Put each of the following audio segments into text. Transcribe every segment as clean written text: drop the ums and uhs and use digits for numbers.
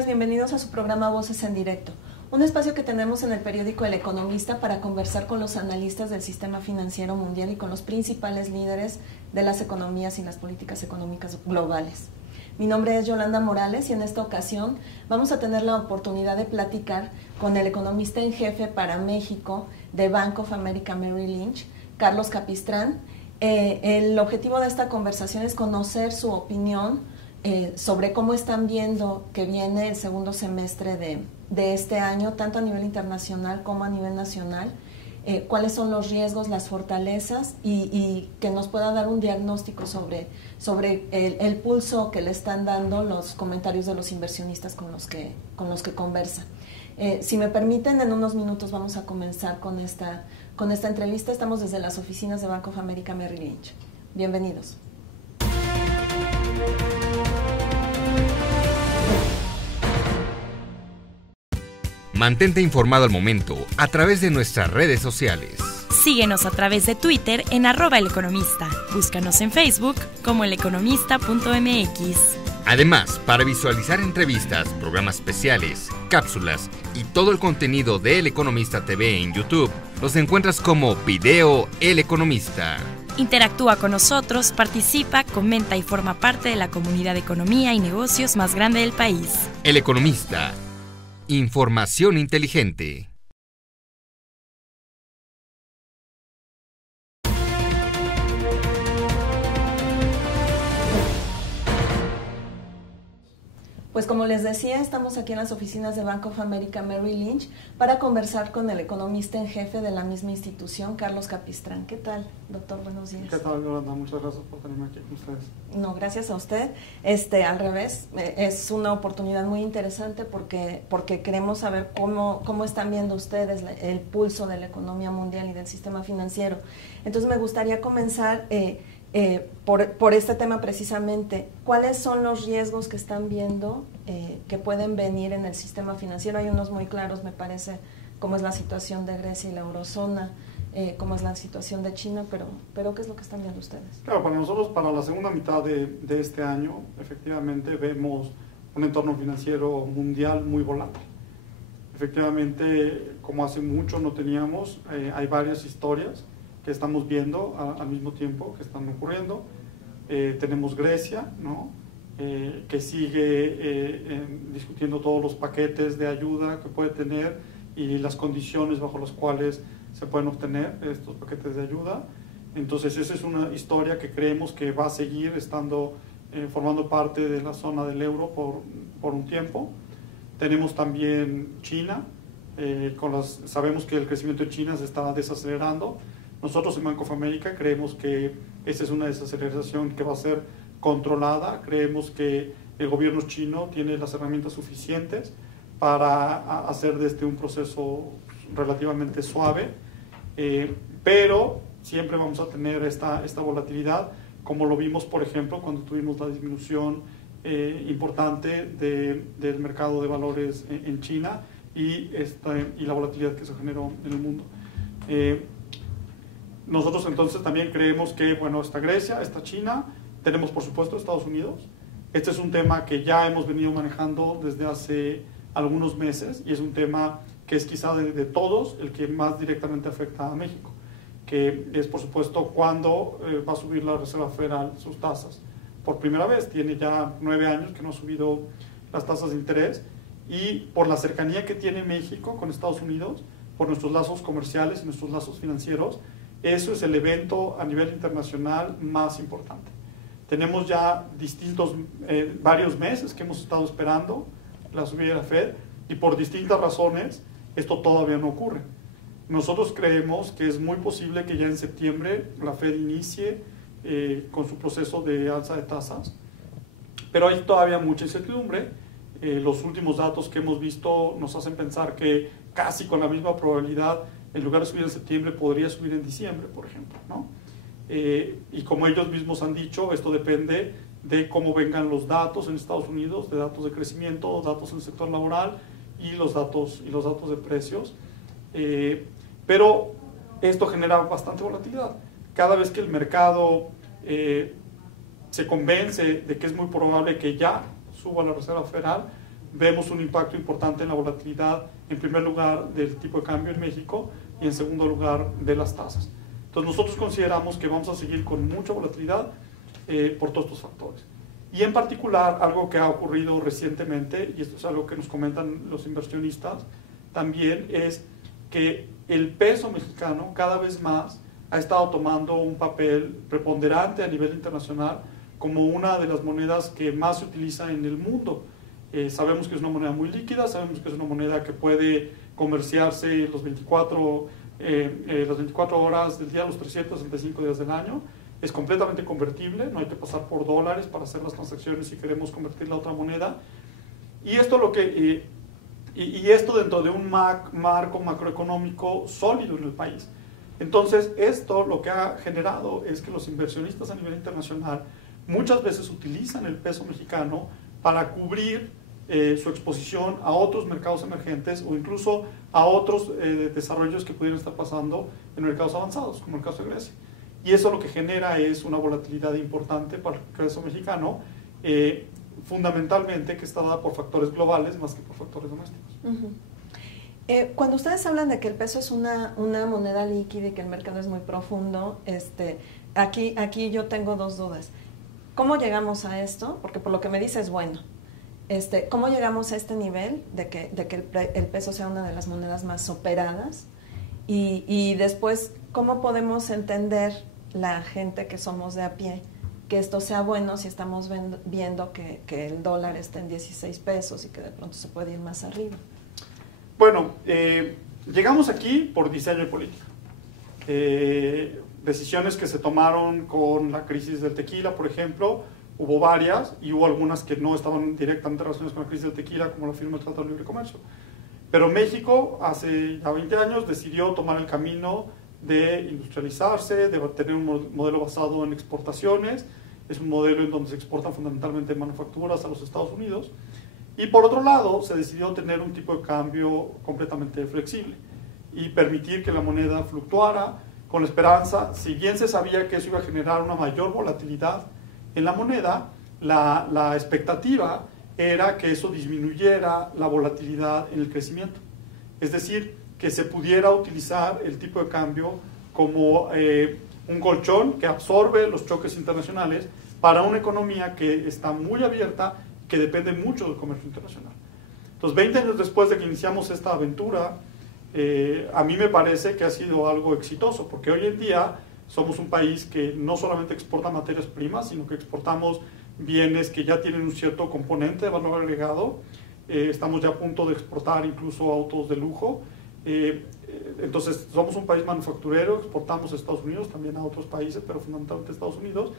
días, bienvenidos a su programa Voces en Directo, un espacio que tenemos en el periódico El Economista para conversar con los analistas del sistema financiero mundial y con los principales líderes de las economías y las políticas económicas globales. Mi nombre es Yolanda Morales y en esta ocasión vamos a tener la oportunidad de platicar con el economista en jefe para México de Bank of America Merrill Lynch, Carlos Capistrán. El objetivo de esta conversación es conocer su opinión sobre cómo están viendo que viene el segundo semestre de este año, tanto a nivel internacional como a nivel nacional, cuáles son los riesgos, las fortalezas y que nos pueda dar un diagnóstico sobre el pulso que le están dando los comentarios de los inversionistas con los que conversa. Si me permiten, en unos minutos vamos a comenzar con esta entrevista. Estamos desde las oficinas de Bank of America Merrill Lynch. Bienvenidos. Mantente informado al momento a través de nuestras redes sociales. Síguenos a través de Twitter en @eleconomista. Búscanos en Facebook como eleconomista.mx. Además, para visualizar entrevistas, programas especiales, cápsulas y todo el contenido de El Economista TV en YouTube, los encuentras como Video El Economista. Interactúa con nosotros, participa, comenta y forma parte de la comunidad de economía y negocios más grande del país. El Economista. Información inteligente. Pues como les decía, estamos aquí en las oficinas de Bank of America Merrill Lynch para conversar con el economista en jefe de la misma institución, Carlos Capistrán. ¿Qué tal, doctor? Buenos días. ¿Qué tal, Yolanda? Muchas gracias por tenerme aquí con ustedes. No, gracias a usted. Al revés, es una oportunidad muy interesante porque queremos saber cómo están viendo ustedes el pulso de la economía mundial y del sistema financiero. Entonces me gustaría comenzar por este tema precisamente. ¿Cuáles son los riesgos que están viendo que pueden venir en el sistema financiero? Hay unos muy claros, me parece, como es la situación de Grecia y la eurozona, como es la situación de China, pero ¿qué es lo que están viendo ustedes? Claro, para nosotros, para la segunda mitad de este año, efectivamente vemos un entorno financiero mundial muy volátil. Efectivamente, como hace mucho no teníamos, hay varias historias que estamos viendo al mismo tiempo que están ocurriendo. Tenemos Grecia, ¿no? Que sigue discutiendo todos los paquetes de ayuda que puede tener y las condiciones bajo las cuales se pueden obtener estos paquetes de ayuda. Entonces esa es una historia que creemos que va a seguir estando formando parte de la zona del euro por un tiempo. Tenemos también China, sabemos que el crecimiento de China se está desacelerando. Nosotros en Bank of America creemos que esa es una desaceleración que va a ser controlada. Creemos que el gobierno chino tiene las herramientas suficientes para hacer de este un proceso relativamente suave, pero siempre vamos a tener esta volatilidad, como lo vimos, por ejemplo, cuando tuvimos la disminución importante del mercado de valores en China y la volatilidad que se generó en el mundo. Nosotros entonces también creemos que, bueno, está Grecia, está China, tenemos por supuesto Estados Unidos. Este es un tema que ya hemos venido manejando desde hace algunos meses y es un tema que es quizá de todos el que más directamente afecta a México, que es por supuesto cuándo va a subir la Reserva Federal sus tasas. Por primera vez, tiene ya 9 años que no ha subido las tasas de interés y por la cercanía que tiene México con Estados Unidos, por nuestros lazos comerciales y nuestros lazos financieros, eso es el evento a nivel internacional más importante. Tenemos ya varios meses que hemos estado esperando la subida de la Fed y por distintas razones esto todavía no ocurre. Nosotros creemos que es muy posible que ya en septiembre la Fed inicie con su proceso de alza de tasas, pero hay todavía mucha incertidumbre. Los últimos datos que hemos visto nos hacen pensar que casi con la misma probabilidad, en lugar de subir en septiembre, podría subir en diciembre, por ejemplo, ¿no? Y como ellos mismos han dicho, esto depende de cómo vengan los datos en Estados Unidos, de datos de crecimiento, datos en el sector laboral y los datos de precios. Pero esto genera bastante volatilidad. Cada vez que el mercado se convence de que es muy probable que ya suba la Reserva Federal, vemos un impacto importante en la volatilidad, en primer lugar, del tipo de cambio en México y en segundo lugar, de las tasas. Entonces nosotros consideramos que vamos a seguir con mucha volatilidad por todos estos factores. Y en particular, algo que ha ocurrido recientemente, y esto es algo que nos comentan los inversionistas también, es que el peso mexicano cada vez más ha estado tomando un papel preponderante a nivel internacional como una de las monedas que más se utiliza en el mundo. Sabemos que es una moneda muy líquida, sabemos que es una moneda que puede comerciarse las 24 horas del día, los 365 días del año. Es completamente convertible, no hay que pasar por dólares para hacer las transacciones si queremos convertirla a otra moneda. Y esto, esto dentro de un marco macroeconómico sólido en el país. Entonces, esto lo que ha generado es que los inversionistas a nivel internacional muchas veces utilizan el peso mexicano para cubrir su exposición a otros mercados emergentes o incluso a otros desarrollos que pudieran estar pasando en mercados avanzados, como el caso de Grecia. Y eso lo que genera es una volatilidad importante para el peso mexicano, fundamentalmente que está dada por factores globales más que por factores domésticos. Cuando ustedes hablan de que el peso es una moneda líquida y que el mercado es muy profundo, aquí yo tengo dos dudas. ¿Cómo llegamos a esto? Porque por lo que me dices, bueno, ¿cómo llegamos a este nivel de que el peso sea una de las monedas más operadas? Y después, ¿cómo podemos entender la gente que somos de a pie que esto sea bueno si estamos viendo que el dólar está en 16 pesos y que de pronto se puede ir más arriba? Bueno, llegamos aquí por diseño y política. Decisiones que se tomaron con la crisis del tequila, por ejemplo, hubo varias y hubo algunas que no estaban directamente relacionadas con la crisis del tequila, como la firma del Tratado de Libre Comercio. Pero México, hace ya 20 años, decidió tomar el camino de industrializarse, de tener un modelo basado en exportaciones. Es un modelo en donde se exportan fundamentalmente manufacturas a los Estados Unidos. Y por otro lado, se decidió tener un tipo de cambio completamente flexible y permitir que la moneda fluctuara con la esperanza, si bien se sabía que eso iba a generar una mayor volatilidad en la moneda, la expectativa era que eso disminuyera la volatilidad en el crecimiento. Es decir, que se pudiera utilizar el tipo de cambio como un colchón que absorbe los choques internacionales para una economía que está muy abierta, que depende mucho del comercio internacional. Entonces, 20 años después de que iniciamos esta aventura, a mí me parece que ha sido algo exitoso, porque hoy en día somos un país que no solamente exporta materias primas, sino que exportamos bienes que ya tienen un cierto componente de valor agregado. Estamos ya a punto de exportar incluso autos de lujo. Entonces somos un país manufacturero, exportamos a Estados Unidos, también a otros países, pero fundamentalmente a Estados Unidos.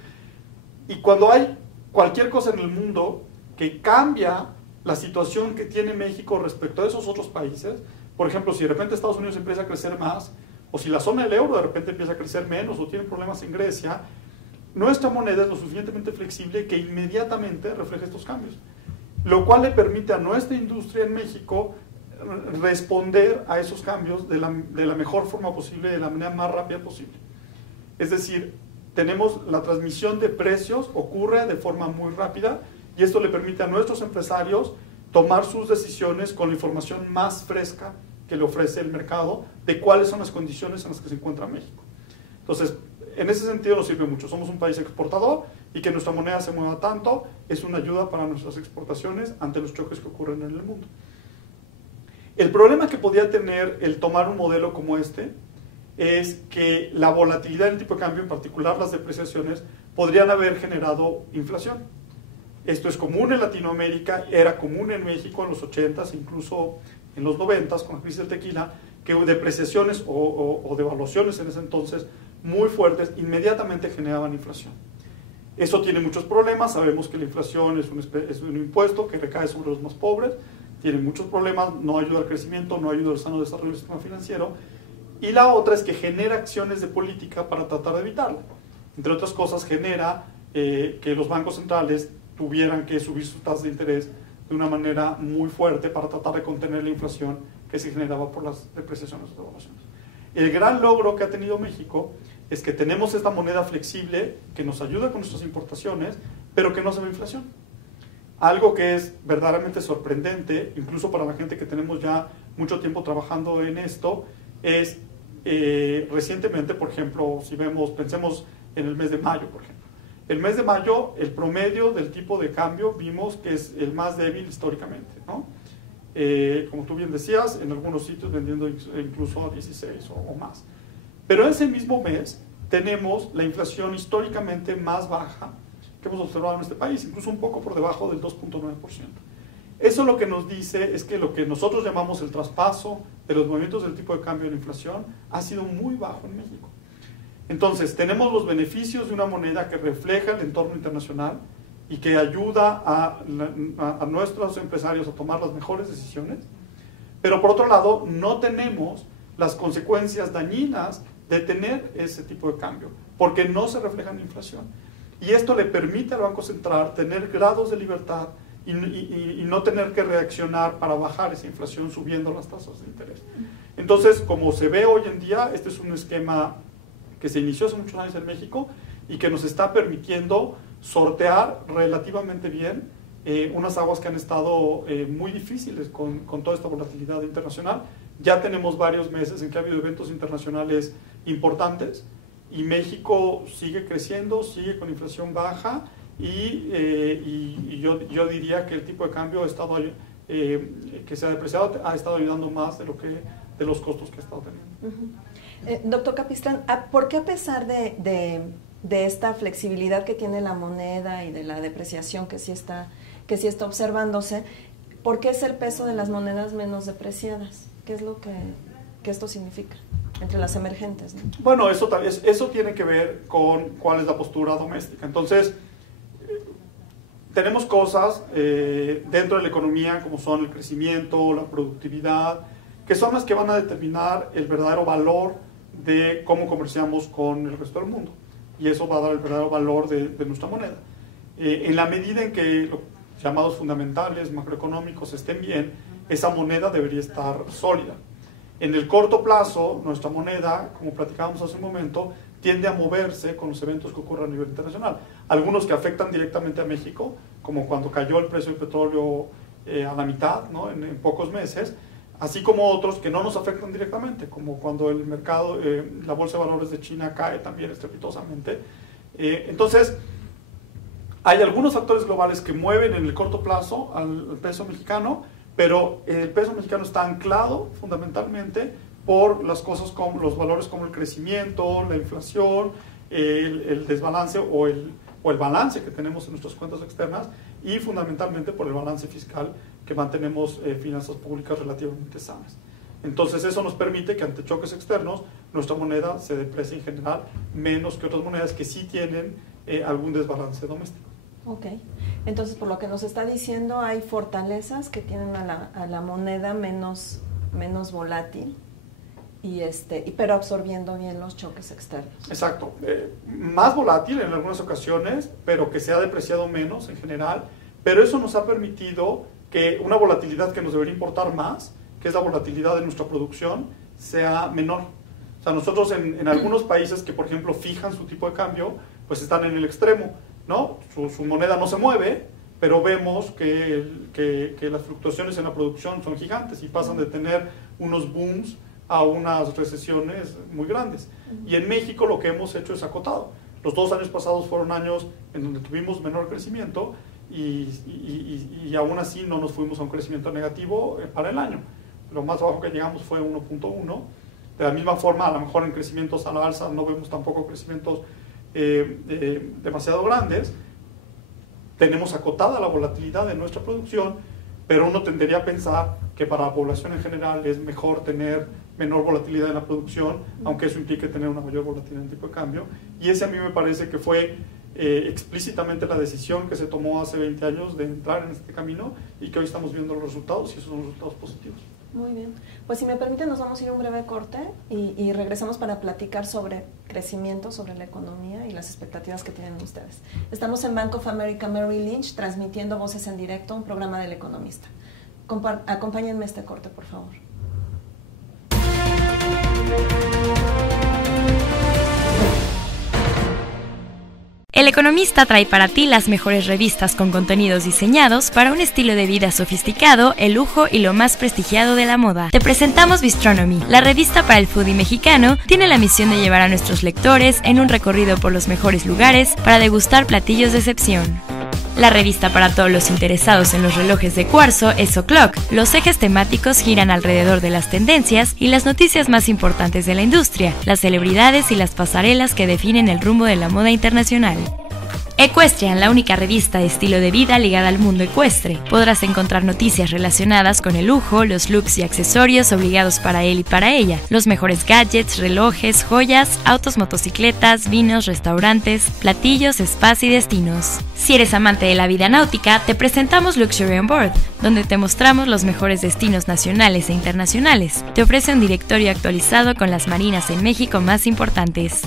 Y cuando hay cualquier cosa en el mundo que cambia la situación que tiene México respecto a esos otros países, por ejemplo, si de repente Estados Unidos empieza a crecer más, o si la zona del euro de repente empieza a crecer menos, o tiene problemas en Grecia, nuestra moneda es lo suficientemente flexible que inmediatamente refleja estos cambios, lo cual le permite a nuestra industria en México responder a esos cambios de la mejor forma posible, de la manera más rápida posible. Es decir, tenemos la transmisión de precios, ocurre de forma muy rápida, y esto le permite a nuestros empresarios tomar sus decisiones con la información más fresca que le ofrece el mercado de cuáles son las condiciones en las que se encuentra México. Entonces, en ese sentido nos sirve mucho. Somos un país exportador y que nuestra moneda se mueva tanto es una ayuda para nuestras exportaciones ante los choques que ocurren en el mundo. El problema que podía tener el tomar un modelo como este es que la volatilidad del tipo de cambio, en particular las depreciaciones, podrían haber generado inflación. Esto es común en Latinoamérica, era común en México en los 80s, incluso en los 90s con la crisis del tequila, que depreciaciones o devaluaciones en ese entonces muy fuertes inmediatamente generaban inflación. Eso tiene muchos problemas, sabemos que la inflación es un impuesto que recae sobre los más pobres, tiene muchos problemas, no ayuda al crecimiento, no ayuda al sano desarrollo del sistema financiero, y la otra es que genera acciones de política para tratar de evitarla. Entre otras cosas, genera que los bancos centrales tuvieran que subir sus tasas de interés de una manera muy fuerte para tratar de contener la inflación que se generaba por las depreciaciones o devaluaciones. El gran logro que ha tenido México es que tenemos esta moneda flexible que nos ayuda con nuestras importaciones, pero que no se ve inflación. Algo que es verdaderamente sorprendente, incluso para la gente que tenemos ya mucho tiempo trabajando en esto, es recientemente, por ejemplo, si pensemos en el mes de mayo, por ejemplo. El mes de mayo, el promedio del tipo de cambio vimos que es el más débil históricamente, ¿no? Como tú bien decías, en algunos sitios vendiendo incluso a 16 o más. Pero ese mismo mes tenemos la inflación históricamente más baja que hemos observado en este país, incluso un poco por debajo del 2.9%. Eso lo que nos dice es que lo que nosotros llamamos el traspaso de los movimientos del tipo de cambio de la inflación ha sido muy bajo en México. Entonces, tenemos los beneficios de una moneda que refleja el entorno internacional y que ayuda a nuestros empresarios a tomar las mejores decisiones, pero por otro lado, no tenemos las consecuencias dañinas de tener ese tipo de cambio, porque no se refleja en la inflación. Y esto le permite al Banco Central tener grados de libertad y no tener que reaccionar para bajar esa inflación subiendo las tasas de interés. Entonces, como se ve hoy en día, este es un esquema que se inició hace muchos años en México y que nos está permitiendo sortear relativamente bien unas aguas que han estado muy difíciles con toda esta volatilidad internacional. Ya tenemos varios meses en que ha habido eventos internacionales importantes y México sigue creciendo, sigue con inflación baja y yo diría que el tipo de cambio ha estado, que se ha depreciado ha estado ayudando más de los costos que ha estado teniendo. Doctor Capistrán, ¿por qué a pesar de esta flexibilidad que tiene la moneda y de la depreciación que sí está observándose, por qué es el peso de las monedas menos depreciadas? ¿Qué es lo que esto significa entre las emergentes, ¿no? Bueno, eso tiene que ver con cuál es la postura doméstica. Entonces, tenemos cosas dentro de la economía como son el crecimiento, la productividad, que son las que van a determinar el verdadero valor de cómo comerciamos con el resto del mundo. Y eso va a dar el verdadero valor de nuestra moneda. En la medida en que los llamados fundamentales macroeconómicos estén bien, esa moneda debería estar sólida. En el corto plazo, nuestra moneda, como platicábamos hace un momento, tiende a moverse con los eventos que ocurren a nivel internacional. Algunos que afectan directamente a México, como cuando cayó el precio del petróleo a la mitad, ¿no? en pocos meses, así como otros que no nos afectan directamente, como cuando el mercado, la bolsa de valores de China cae también estrepitosamente. Entonces, hay algunos factores globales que mueven en el corto plazo al peso mexicano, pero el peso mexicano está anclado fundamentalmente por las cosas como los valores como el crecimiento, la inflación, el desbalance o el balance que tenemos en nuestras cuentas externas y fundamentalmente por el balance fiscal que mantenemos finanzas públicas relativamente sanas. Entonces eso nos permite que ante choques externos nuestra moneda se deprecie en general menos que otras monedas que sí tienen algún desbalance doméstico. Ok, entonces por lo que nos está diciendo hay fortalezas que tienen a la moneda menos volátil pero absorbiendo bien los choques externos. Exacto, más volátil en algunas ocasiones, pero que se ha depreciado menos en general, pero eso nos ha permitido que una volatilidad que nos debería importar más, que es la volatilidad de nuestra producción, sea menor. O sea, nosotros en algunos países que, por ejemplo, fijan su tipo de cambio, pues están en el extremo, ¿no? Su moneda no se mueve, pero vemos que las fluctuaciones en la producción son gigantes y pasan de tener unos booms a unas recesiones muy grandes. Y en México lo que hemos hecho es acotado. Los 2 años pasados fueron años en donde tuvimos menor crecimiento y aún así no nos fuimos a un crecimiento negativo para el año. Lo más bajo que llegamos fue 1.1. De la misma forma, a lo mejor en crecimientos a la alza no vemos tampoco crecimientos demasiado grandes. Tenemos acotada la volatilidad de nuestra producción, pero uno tendería a pensar que para la población en general es mejor tener menor volatilidad en la producción, aunque eso implique tener una mayor volatilidad en el tipo de cambio. Y ese a mí me parece que fue explícitamente la decisión que se tomó hace 20 años de entrar en este camino y que hoy estamos viendo los resultados y esos son resultados positivos. Muy bien. Pues si me permiten nos vamos a ir a un breve corte y regresamos para platicar sobre crecimiento, sobre la economía y las expectativas que tienen ustedes. Estamos en Bank of America Merrill Lynch transmitiendo Voces en Directo, un programa del Economista. Acompáñenme a este corte, por favor. El Economista trae para ti las mejores revistas con contenidos diseñados para un estilo de vida sofisticado, el lujo y lo más prestigiado de la moda. Te presentamos Bistronomy, la revista para el foodie mexicano. Tiene la misión de llevar a nuestros lectores en un recorrido por los mejores lugares para degustar platillos de excepción. La revista para todos los interesados en los relojes de cuarzo es O'Clock. Los ejes temáticos giran alrededor de las tendencias y las noticias más importantes de la industria, las celebridades y las pasarelas que definen el rumbo de la moda internacional. Equestrian, la única revista de estilo de vida ligada al mundo ecuestre. Podrás encontrar noticias relacionadas con el lujo, los looks y accesorios obligados para él y para ella, los mejores gadgets, relojes, joyas, autos, motocicletas, vinos, restaurantes, platillos, spas y destinos. Si eres amante de la vida náutica, te presentamos Luxury on Board, donde te mostramos los mejores destinos nacionales e internacionales. Te ofrece un directorio actualizado con las marinas en México más importantes.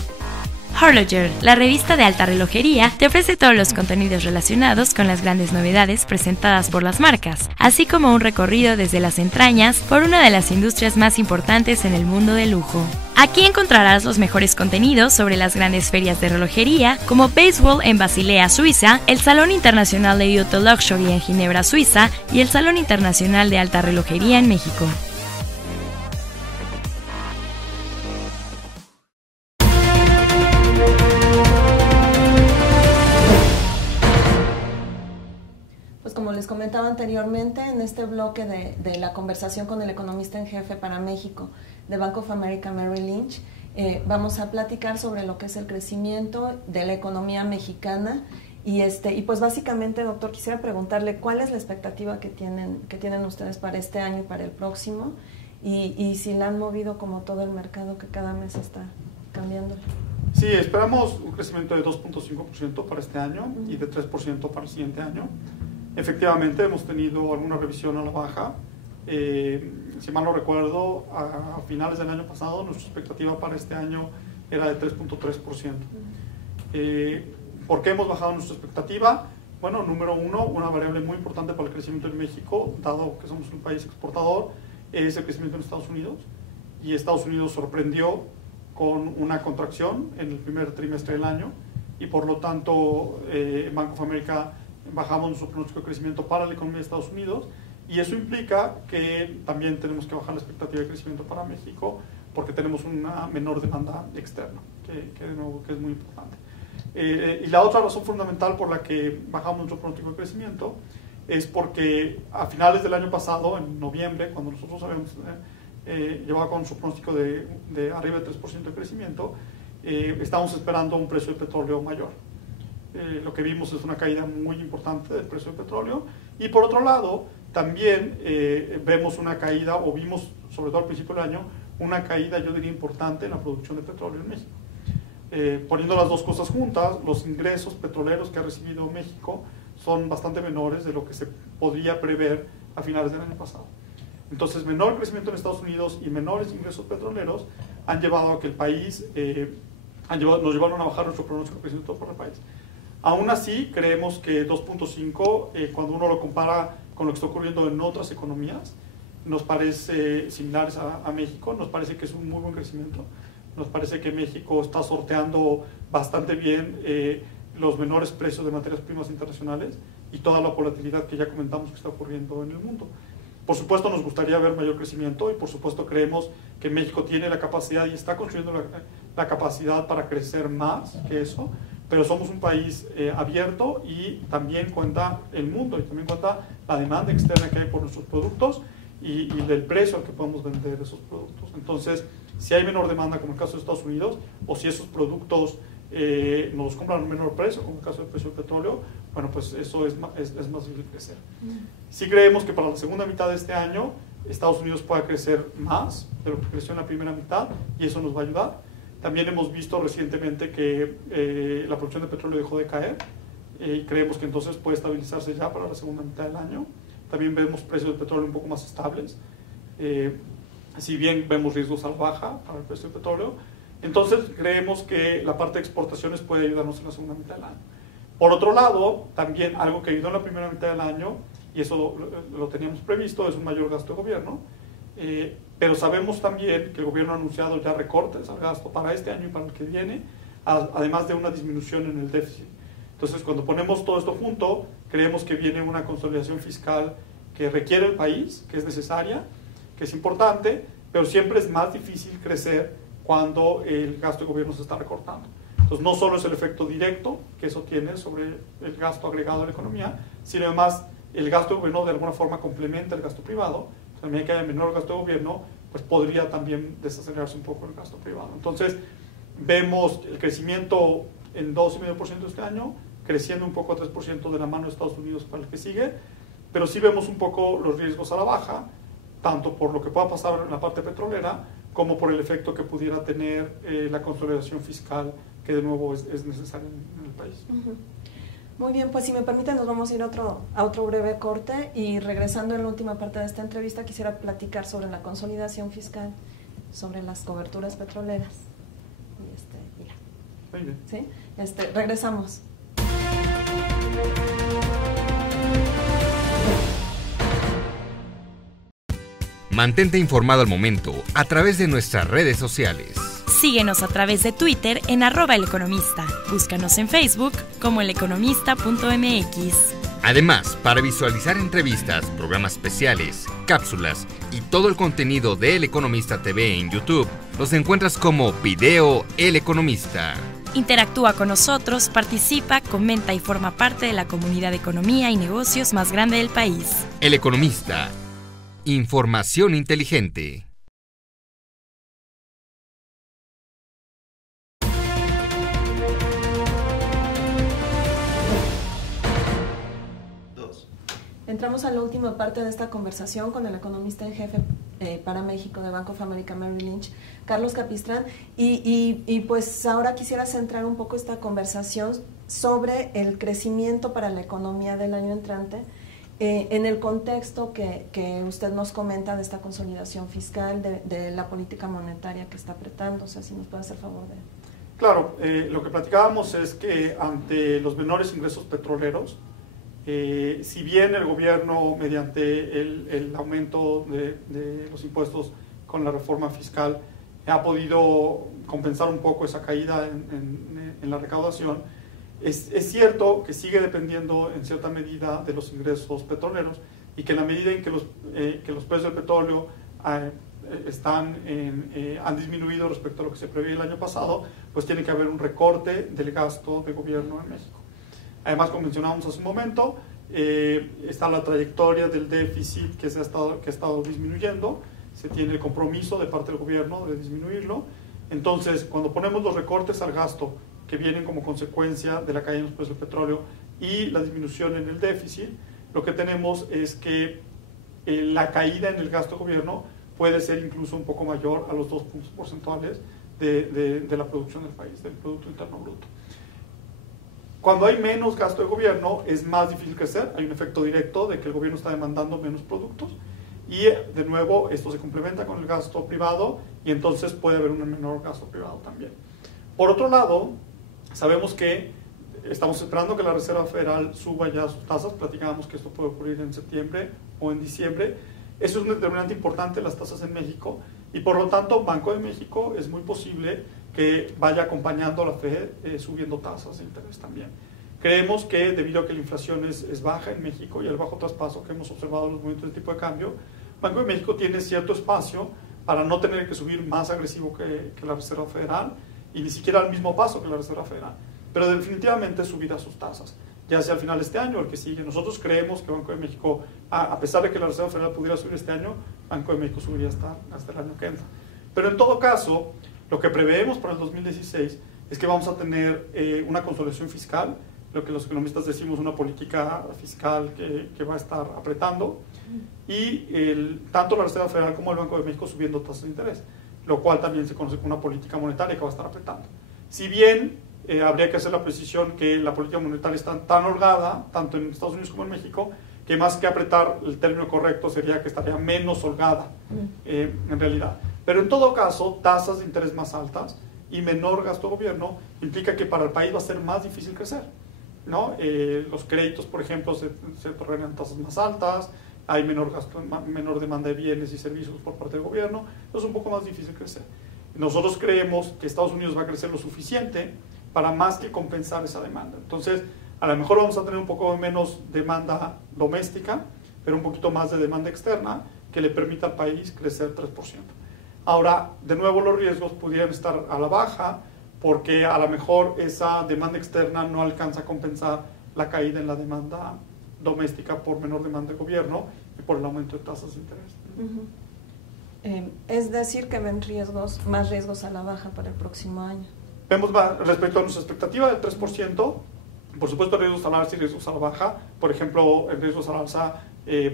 Horloger, la revista de alta relojería, te ofrece todos los contenidos relacionados con las grandes novedades presentadas por las marcas, así como un recorrido desde las entrañas por una de las industrias más importantes en el mundo del lujo. Aquí encontrarás los mejores contenidos sobre las grandes ferias de relojería, como Baseball en Basilea, Suiza, el Salón Internacional de Auto Luxury en Ginebra, Suiza, y el Salón Internacional de Alta Relojería en México. Como les comentaba anteriormente, en este bloque de la conversación con el economista en jefe para México de Bank of America Merrill Lynch, vamos a platicar sobre lo que es el crecimiento de la economía mexicana y pues básicamente, doctor, quisiera preguntarle cuál es la expectativa que tienen ustedes para este año y para el próximo y si la han movido como todo el mercado que cada mes está cambiando. Sí, esperamos un crecimiento de 2.5% para este año y de 3% para el siguiente año. Efectivamente, hemos tenido alguna revisión a la baja. Si mal no recuerdo, a finales del año pasado, nuestra expectativa para este año era de 3.3%. ¿Por qué hemos bajado nuestra expectativa? Bueno, número uno, una variable muy importante para el crecimiento en México, dado que somos un país exportador, es el crecimiento en Estados Unidos. Y Estados Unidos sorprendió con una contracción en el primer trimestre del año y por lo tanto, Bank of America bajamos nuestro pronóstico de crecimiento para la economía de Estados Unidos y eso implica que también tenemos que bajar la expectativa de crecimiento para México porque tenemos una menor demanda externa, que de nuevo que es muy importante. Y la otra razón fundamental por la que bajamos nuestro pronóstico de crecimiento es porque a finales del año pasado, en noviembre, cuando nosotros habíamos llevado con nuestro pronóstico de arriba del 3% de crecimiento, estábamos esperando un precio de petróleo mayor. Lo que vimos es una caída muy importante del precio del petróleo y por otro lado también vemos una caída o vimos sobre todo al principio del año una caída yo diría importante en la producción de petróleo en México. Poniendo las dos cosas juntas, los ingresos petroleros que ha recibido México son bastante menores de lo que se podría prever a finales del año pasado. Entonces menor crecimiento en Estados Unidos y menores ingresos petroleros han llevado a que el país, nos llevaron a bajar nuestro pronóstico de crecimiento por el país. Aún así, creemos que 2.5, cuando uno lo compara con lo que está ocurriendo en otras economías, nos parece similares a México, nos parece que es un muy buen crecimiento, nos parece que México está sorteando bastante bien los menores precios de materias primas internacionales y toda la volatilidad que ya comentamos que está ocurriendo en el mundo. Por supuesto nos gustaría ver mayor crecimiento y por supuesto creemos que México tiene la capacidad y está construyendo la capacidad para crecer más que eso, pero somos un país abierto y también cuenta el mundo y también cuenta la demanda externa que hay por nuestros productos y del precio al que podemos vender esos productos. Entonces, si hay menor demanda, como el caso de Estados Unidos, o si esos productos nos compran a un menor precio, como el caso del precio del petróleo, bueno, pues eso es más difícil crecer. Sí creemos que para la segunda mitad de este año, Estados Unidos pueda crecer más de lo que creció en la primera mitad y eso nos va a ayudar. También hemos visto recientemente que la producción de petróleo dejó de caer y creemos que entonces puede estabilizarse ya para la segunda mitad del año. También vemos precios del petróleo un poco más estables, si bien vemos riesgos a la baja para el precio del petróleo. Entonces creemos que la parte de exportaciones puede ayudarnos en la segunda mitad del año. Por otro lado, también algo que ayudó en la primera mitad del año, y eso lo teníamos previsto, es un mayor gasto de gobierno, pero sabemos también que el gobierno ha anunciado ya recortes al gasto para este año y para el que viene, además de una disminución en el déficit. Entonces, cuando ponemos todo esto junto, creemos que viene una consolidación fiscal que requiere el país, que es necesaria, que es importante, pero siempre es más difícil crecer cuando el gasto de gobierno se está recortando. Entonces, no solo es el efecto directo que eso tiene sobre el gasto agregado de la economía, sino además el gasto de gobierno de alguna forma complementa el gasto privado. También que haya menor gasto de gobierno, pues podría también desacelerarse un poco el gasto privado. Entonces, vemos el crecimiento en 2,5% este año, creciendo un poco a 3% de la mano de Estados Unidos para el que sigue, pero sí vemos un poco los riesgos a la baja, tanto por lo que pueda pasar en la parte petrolera, como por el efecto que pudiera tener la consolidación fiscal, que de nuevo es necesaria en el país. Muy bien, pues si me permiten nos vamos a ir a otro breve corte, y regresando en la última parte de esta entrevista quisiera platicar sobre la consolidación fiscal, sobre las coberturas petroleras. Muy bien. ¿Sí? Regresamos. Mantente informado al momento a través de nuestras redes sociales. Síguenos a través de Twitter en @eleconomista. Búscanos en Facebook como eleconomista.mx. Además, para visualizar entrevistas, programas especiales, cápsulas y todo el contenido de El Economista TV en YouTube, los encuentras como Video El Economista. Interactúa con nosotros, participa, comenta y forma parte de la comunidad de economía y negocios más grande del país. El Economista. Información inteligente. Entramos a la última parte de esta conversación con el economista en jefe para México de Bank of America Merrill Lynch, Carlos Capistrán, y pues ahora quisiera centrar un poco esta conversación sobre el crecimiento para la economía del año entrante, en el contexto que usted nos comenta de esta consolidación fiscal, de la política monetaria que está apretando. O sea, si nos puede hacer favor de... Claro, lo que platicábamos es que ante los menores ingresos petroleros, si bien el gobierno, mediante el aumento de los impuestos con la reforma fiscal, ha podido compensar un poco esa caída en la recaudación, es cierto que sigue dependiendo en cierta medida de los ingresos petroleros, y que en la medida en que los precios del petróleo han disminuido respecto a lo que se preveía el año pasado, pues tiene que haber un recorte del gasto de gobierno en México. Además, como mencionábamos hace un momento, está la trayectoria del déficit que ha estado disminuyendo. Se tiene el compromiso de parte del gobierno de disminuirlo. Entonces, cuando ponemos los recortes al gasto que vienen como consecuencia de la caída en los precios del petróleo y la disminución en el déficit, lo que tenemos es que la caída en el gasto de gobierno puede ser incluso un poco mayor a los 2 puntos porcentuales de la producción del país, del Producto Interno Bruto. Cuando hay menos gasto de gobierno es más difícil crecer, hay un efecto directo de que el gobierno está demandando menos productos, y de nuevo esto se complementa con el gasto privado, y entonces puede haber un menor gasto privado también. Por otro lado, sabemos que estamos esperando que la Reserva Federal suba ya sus tasas. Platicábamos que esto puede ocurrir en septiembre o en diciembre. Eso es un determinante importante en las tasas en México, y por lo tanto Banco de México es muy posible que vaya acompañando a la FED subiendo tasas de interés también. Creemos que debido a que la inflación es baja en México y el bajo traspaso que hemos observado en los movimientos de tipo de cambio, Banco de México tiene cierto espacio para no tener que subir más agresivo que la Reserva Federal, y ni siquiera al mismo paso que la Reserva Federal, pero definitivamente subirá sus tasas, ya sea al final de este año o el que sigue. Nosotros creemos que Banco de México, a pesar de que la Reserva Federal pudiera subir este año, Banco de México subiría hasta el año que entra. Pero en todo caso, lo que preveemos para el 2016 es que vamos a tener una consolidación fiscal, lo que los economistas decimos una política fiscal que va a estar apretando, y tanto la Reserva Federal como el Banco de México subiendo tasas de interés, lo cual también se conoce como una política monetaria que va a estar apretando. Si bien habría que hacer la precisión que la política monetaria está tan holgada, tanto en Estados Unidos como en México, que más que apretar, el término correcto sería que estaría menos holgada en realidad. Pero en todo caso, tasas de interés más altas y menor gasto de gobierno implica que para el país va a ser más difícil crecer, ¿no? Los créditos, por ejemplo, se otorgan tasas más altas, hay menor gasto, menor demanda de bienes y servicios por parte del gobierno, entonces es un poco más difícil crecer. Nosotros creemos que Estados Unidos va a crecer lo suficiente para más que compensar esa demanda. Entonces, A lo mejor vamos a tener un poco menos demanda doméstica, pero un poquito más de demanda externa que le permita al país crecer 3%. Ahora, de nuevo, los riesgos pudieran estar a la baja porque a lo mejor esa demanda externa no alcanza a compensar la caída en la demanda doméstica por menor demanda de gobierno y por el aumento de tasas de interés. Es decir, que ven más riesgos a la baja para el próximo año. Vemos respecto a nuestra expectativa del 3%, por supuesto riesgos al alza y riesgos a la baja. Por ejemplo, en riesgos al alza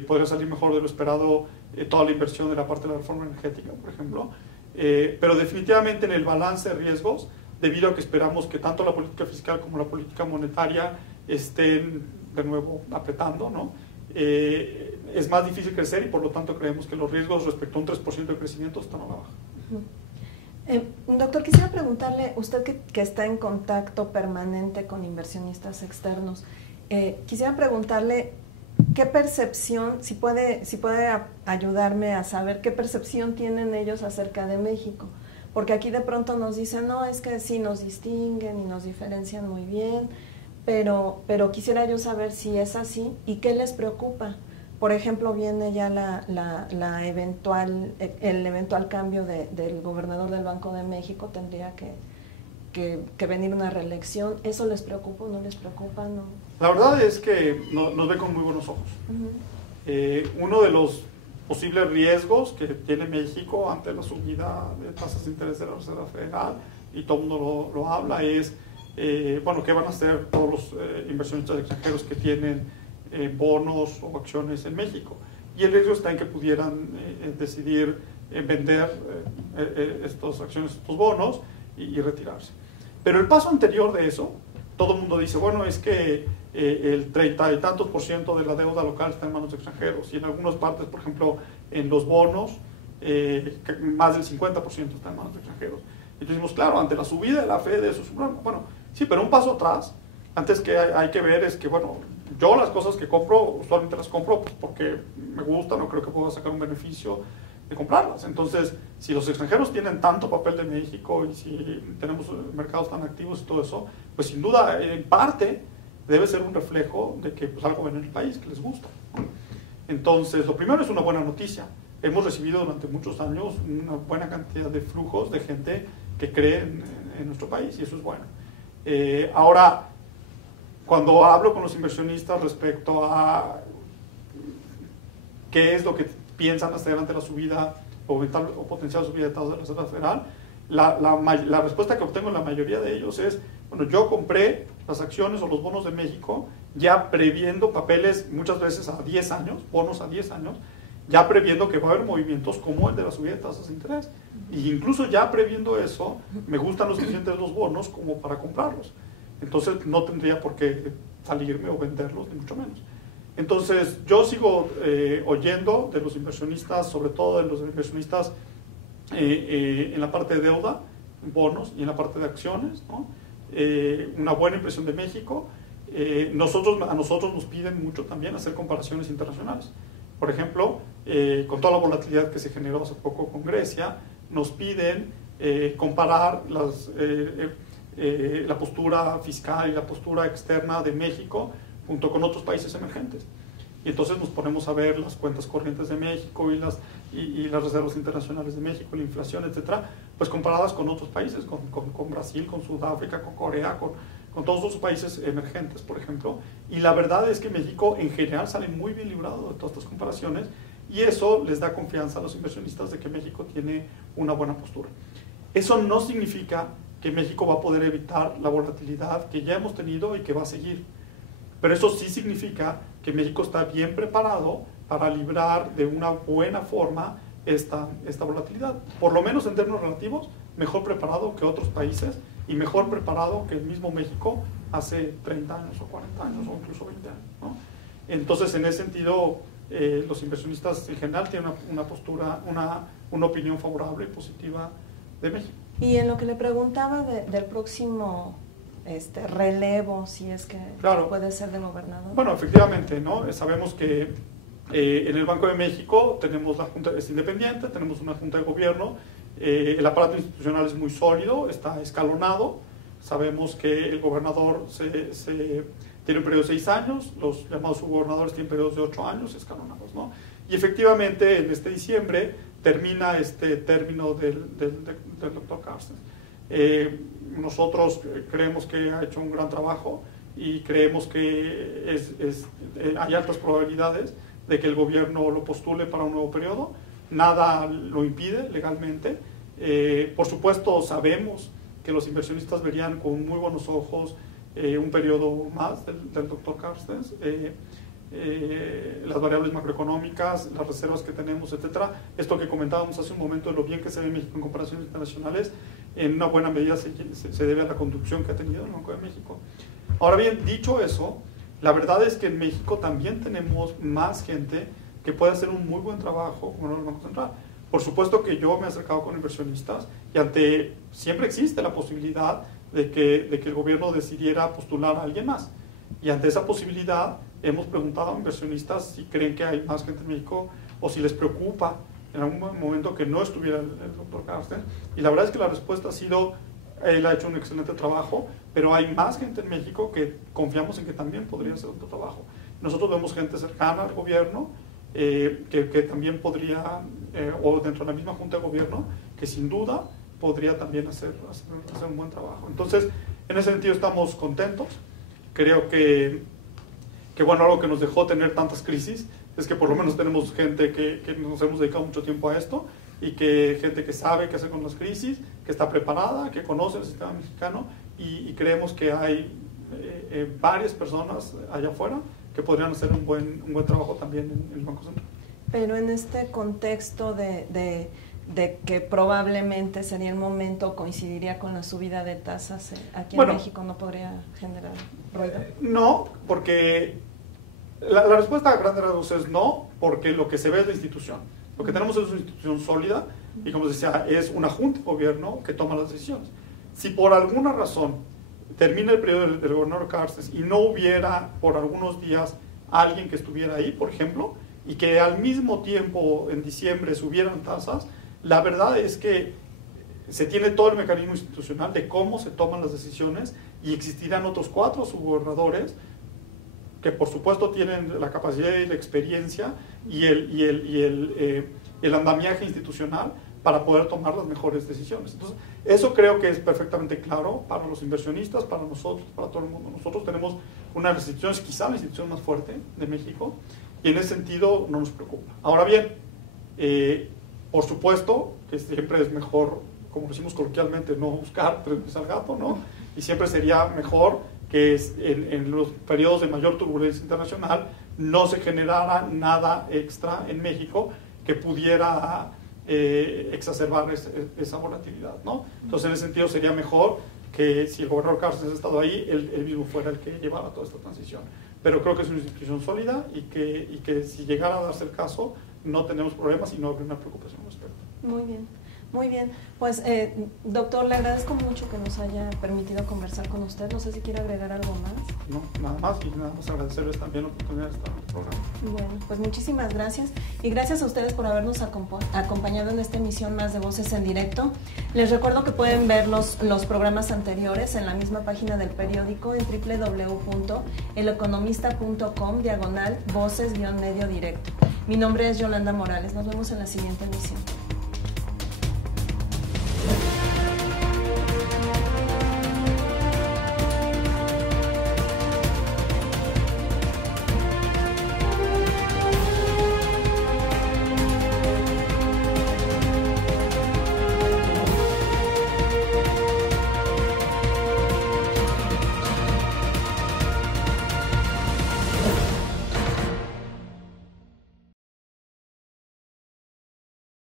podría salir mejor de lo esperado toda la inversión de la parte de la reforma energética, por ejemplo. Pero definitivamente en el balance de riesgos, debido a que esperamos que tanto la política fiscal como la política monetaria estén de nuevo apretando, ¿no? Es más difícil crecer y por lo tanto creemos que los riesgos respecto a un 3% de crecimiento están a la baja. Doctor, quisiera preguntarle, usted que está en contacto permanente con inversionistas externos, quisiera preguntarle qué percepción, si puede ayudarme a saber qué percepción tienen ellos acerca de México, porque aquí de pronto nos dicen, no, es que sí nos distinguen y nos diferencian muy bien, pero quisiera yo saber si es así y qué les preocupa. Por ejemplo, viene ya el eventual cambio del gobernador del Banco de México, tendría que venir una reelección. ¿Eso les preocupa o no les preocupa? ¿No? La verdad es que nos ve con muy buenos ojos. Uno de los posibles riesgos que tiene México ante la subida de tasas de interés de la Reserva Federal, y todo el mundo lo habla, es, ¿qué van a hacer todos los inversionistas extranjeros que tienen bonos o acciones en México? Y el riesgo está en que pudieran decidir vender estas acciones, estos bonos y retirarse. Pero el paso anterior de eso, todo el mundo dice, bueno, es que el 30 y tantos % de la deuda local está en manos de extranjeros y en algunas partes, por ejemplo, en los bonos, más del 50% está en manos de extranjeros. Y decimos, claro, ante la subida de la Fed, eso es un problema. Bueno, sí, pero un paso atrás, antes que hay que ver es que, bueno, yo las cosas que compro, usualmente las compro pues, porque me gustan o creo que puedo sacar un beneficio de comprarlas. Entonces, si los extranjeros tienen tanto papel de México y si tenemos mercados tan activos y todo eso, pues sin duda, en parte, debe ser un reflejo de que pues, algo ven en el país que les gusta, ¿no? Entonces, lo primero es una buena noticia. Hemos recibido durante muchos años una buena cantidad de flujos de gente que cree en nuestro país y eso es bueno. Ahora, cuando hablo con los inversionistas respecto a qué es lo que piensan hacer ante la subida o potencial subida de tasas de la Reserva Federal, la respuesta que obtengo en la mayoría de ellos es, bueno, yo compré las acciones o los bonos de México ya previendo papeles muchas veces a 10 años, bonos a 10 años, ya previendo que va a haber movimientos como el de la subida de tasas de interés. Y incluso ya previendo eso, me gustan los suficientes los bonos como para comprarlos. Entonces no tendría por qué salirme o venderlos, ni mucho menos. Entonces yo sigo oyendo de los inversionistas, sobre todo de los inversionistas en la parte de deuda, bonos y en la parte de acciones, ¿no? Una buena impresión de México. A nosotros nos piden mucho también hacer comparaciones internacionales. Por ejemplo, con toda la volatilidad que se generó hace poco con Grecia, nos piden comparar la postura fiscal y la postura externa de México junto con otros países emergentes. Y entonces nos ponemos a ver las cuentas corrientes de México y las reservas internacionales de México, la inflación, etcétera, pues comparadas con otros países, con Brasil, con Sudáfrica, con Corea, con todos los países emergentes, por ejemplo. Y la verdad es que México en general sale muy bien librado de todas estas comparaciones y eso les da confianza a los inversionistas de que México tiene una buena postura. Eso no significa que México va a poder evitar la volatilidad que ya hemos tenido y que va a seguir. Pero eso sí significa que México está bien preparado para librar de una buena forma esta volatilidad. Por lo menos en términos relativos, mejor preparado que otros países y mejor preparado que el mismo México hace 30 años o 40 años o incluso 20 años, ¿no? Entonces, en ese sentido, los inversionistas en general tienen una postura, una opinión favorable y positiva de México. Y en lo que le preguntaba del próximo relevo, si es que claro, puede ser de gobernador. Bueno, efectivamente, ¿no? Sabemos que en el Banco de México tenemos la Junta, es independiente, tenemos una Junta de Gobierno, el aparato institucional es muy sólido, está escalonado, sabemos que el gobernador se tiene un periodo de 6 años, los llamados subgobernadores tienen periodos de 8 años escalonados, ¿no? Y efectivamente en este diciembre termina este término del doctor Carstens. Nosotros creemos que ha hecho un gran trabajo y creemos que hay altas probabilidades de que el gobierno lo postule para un nuevo periodo. Nada lo impide legalmente. Por supuesto sabemos que los inversionistas verían con muy buenos ojos un periodo más del doctor Carstens. Las variables macroeconómicas, las reservas que tenemos, etcétera. Esto que comentábamos hace un momento de lo bien que se ve México en comparaciones internacionales, en una buena medida se debe a la conducción que ha tenido el Banco de México. Ahora bien, dicho eso, la verdad es que en México también tenemos más gente que puede hacer un muy buen trabajo con el Banco Central. Por supuesto que yo me he acercado con inversionistas y siempre existe la posibilidad de que el gobierno decidiera postular a alguien más. Y ante esa posibilidad hemos preguntado a inversionistas si creen que hay más gente en México o si les preocupa en algún momento que no estuviera el doctor Carstens. Y la verdad es que la respuesta ha sido, él ha hecho un excelente trabajo, pero hay más gente en México que confiamos en que también podría hacer otro trabajo. Nosotros vemos gente cercana al gobierno que también podría, o dentro de la misma Junta de Gobierno, que sin duda podría también hacer un buen trabajo. Entonces, en ese sentido estamos contentos. Creo que bueno, algo que nos dejó tener tantas crisis es que por lo menos tenemos gente que nos hemos dedicado mucho tiempo a esto y que gente que sabe qué hacer con las crisis, que está preparada, que conoce el sistema mexicano y creemos que hay varias personas allá afuera que podrían hacer un buen trabajo también en el Banco Central. Pero en este contexto de que probablemente sería el momento, coincidiría con la subida de tasas aquí en México, ¿no podría generar ruido? No, porque la respuesta a grandes rasgos es no, porque lo que se ve es la institución. Lo que tenemos es una institución sólida y, como decía, es una junta de gobierno que toma las decisiones. Si por alguna razón termina el periodo del gobernador Carstens y no hubiera por algunos días alguien que estuviera ahí, por ejemplo, y que al mismo tiempo en diciembre subieran tasas, la verdad es que se tiene todo el mecanismo institucional de cómo se toman las decisiones y existirán otros 4 subgobernadores que por supuesto tienen la capacidad y la experiencia y el andamiaje institucional para poder tomar las mejores decisiones. Entonces, eso creo que es perfectamente claro para los inversionistas, para nosotros, para todo el mundo. Nosotros tenemos una de las instituciones, quizá la institución más fuerte de México, y en ese sentido no nos preocupa. Ahora bien, por supuesto que siempre es mejor, como decimos coloquialmente, no buscar 3 pies al gato, ¿no? Y siempre sería mejor que en los periodos de mayor turbulencia internacional no se generara nada extra en México que pudiera exacerbar esa volatilidad, ¿no? Entonces, en ese sentido sería mejor que si el gobernador Carstens ha estado ahí, él mismo fuera el que llevara toda esta transición. Pero creo que es una institución sólida y que si llegara a darse el caso, no tenemos problemas y no habría una preocupación al respecto. Muy bien. Muy bien, pues doctor, le agradezco mucho que nos haya permitido conversar con usted. No sé si quiere agregar algo más. No, nada más, y nada más agradecerles también la oportunidad de estar en el programa. Bueno, pues muchísimas gracias y gracias a ustedes por habernos acompañado en esta emisión más de Voces en Directo. Les recuerdo que pueden ver los programas anteriores en la misma página del periódico en www.eleconomista.com/voces-medio directo. Mi nombre es Yolanda Morales, nos vemos en la siguiente emisión.